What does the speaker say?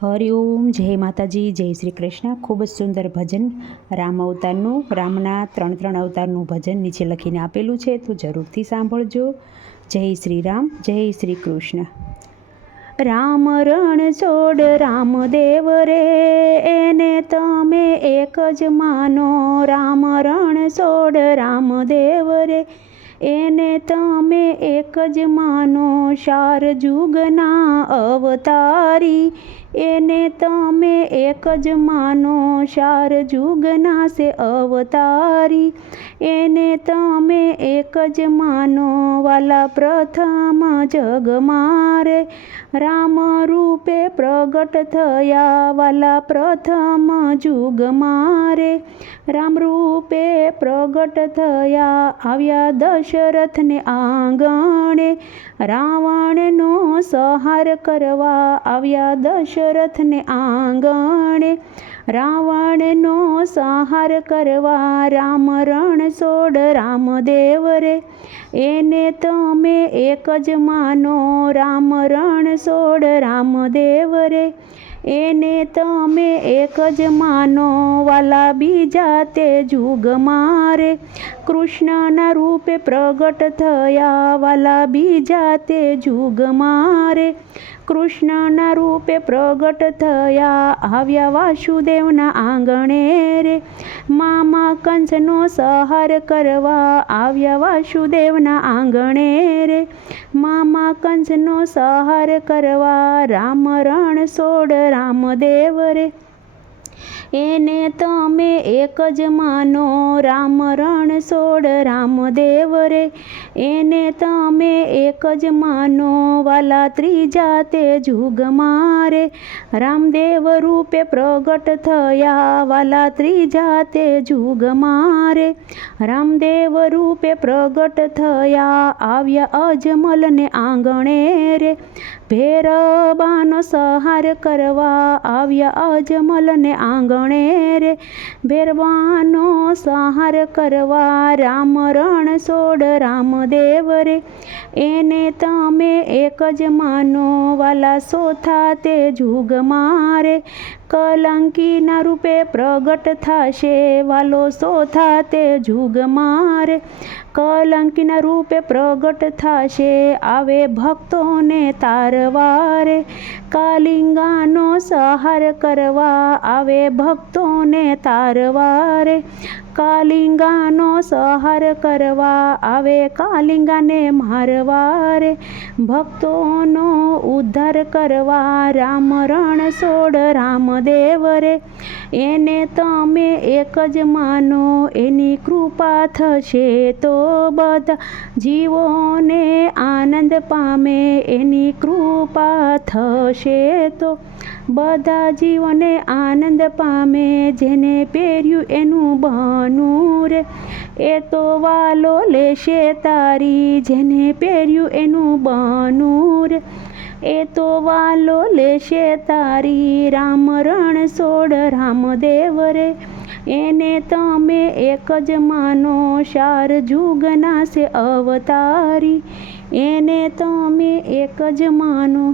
હરિઓમ, જય માતાજી, જય શ્રી કૃષ્ણ। ખૂબ જ સુંદર ભજન રામ અવતારનું, રામના ત્રણ અવતારનું ભજન નીચે લખીને આપેલું છે, તો જરૂરથી સાંભળજો। જય શ્રી રામ, જય શ્રી કૃષ્ણ। રામ રણ છોડ રામદેવ રે, એને તમે એક જ માનો। રામ રણ છોડ રામદેવ રે, એને તમે એક જ માનો। ચાર જુગના અવતારી, એને તમે એક જ માનો। ચાર જુગના સે અવતારી, એને તમે એક જ માનો। વાલા પ્રથમ જગ મારે, રામ રૂપે પ્રગટ થયા। વાલા પ્રથમ જુગ મારે, રામ રૂપે પ્રગટ થયા। આવ્યા દશરથને આંગણે, રાવણનો સંહાર કરવા। આવ્યા દશરથને આંગણે, રાવણનો સંહાર કરવા। રામ રણ છોડ રામદેવ રે, એને તમે એક જ માનો। રામ રણ છોડ રામદેવ રે, એને તમે એક જ માનો। વાલા બીજા તે જુગ મારે, કૃષ્ણના રૂપે પ્રગટ થયા। વાલા બીજા તે જુગ મારે, કૃષ્ણના રૂપે પ્રગટ થયા। આવ્યા વાસુદેવના આંગણે રે, મામા કંસનો સંહાર કરવા। આવ્યા વાસુદેવના આંગણે રે, મામા કંસનો સંહાર કરવા। રામ રણ છોડ રામદેવ રે, એને તમે એક જ માનો। રામ રણ છોડ રામદેવ રે, એને તમે એક જ માનો। વાલા ત્રીજા તે જુગ મારે, રામદેવ રૂપે પ્રગટ થયા। વાલા ત્રીજા તે જુગ મારે, રામદેવ રૂપે પ્રગટ થયા। આવ્યા અજમલને આંગણે રે, ભૈરબાનો સંહાર કરવા। આવ્યા અજમલને આંગણે રે, ભૈરબાનો સંહાર કરવા। રામ રણ છોડ રામદેવ રે, એને તમે એક જ માનો। વાલા ચોથા તે જુગ મારે, કલંકીના રૂપે પ્રગટ થશે। વાલો ચોથા તે જુગ મારે, કલંકીના રૂપે પ્રગટ થશે। આવે ભક્તોને તારવા રે, કાલિંગાનો સંહાર કરવા। આવે ભક્તોને તારવા રે, કાલિંગાનો સંહાર કરવા। આવે કાલિંગાને મારવા રે, ભક્તોનો ઉદ્ધાર કરવા। રામ રણ છોડ રામદેવ રે, એને તમે એક જ માનો। એની કૃપા થશે તો બધા જીવોને આનંદ પામે। એની કૃપા થશે તો બધા જીવને આનંદ પામે। જેને પહેર્યું એનું બહનું રે, એ તો વાલો લેશે તારી। જેને પહેર્યું એનું બહનું રે, એ તો વાલો લેશે તારી। રામ રણ છોડ રામદેવ રે, એને તમે એક જ માનો। ચાર જુગના સે અવતારી, એને તમે એક જ માનો।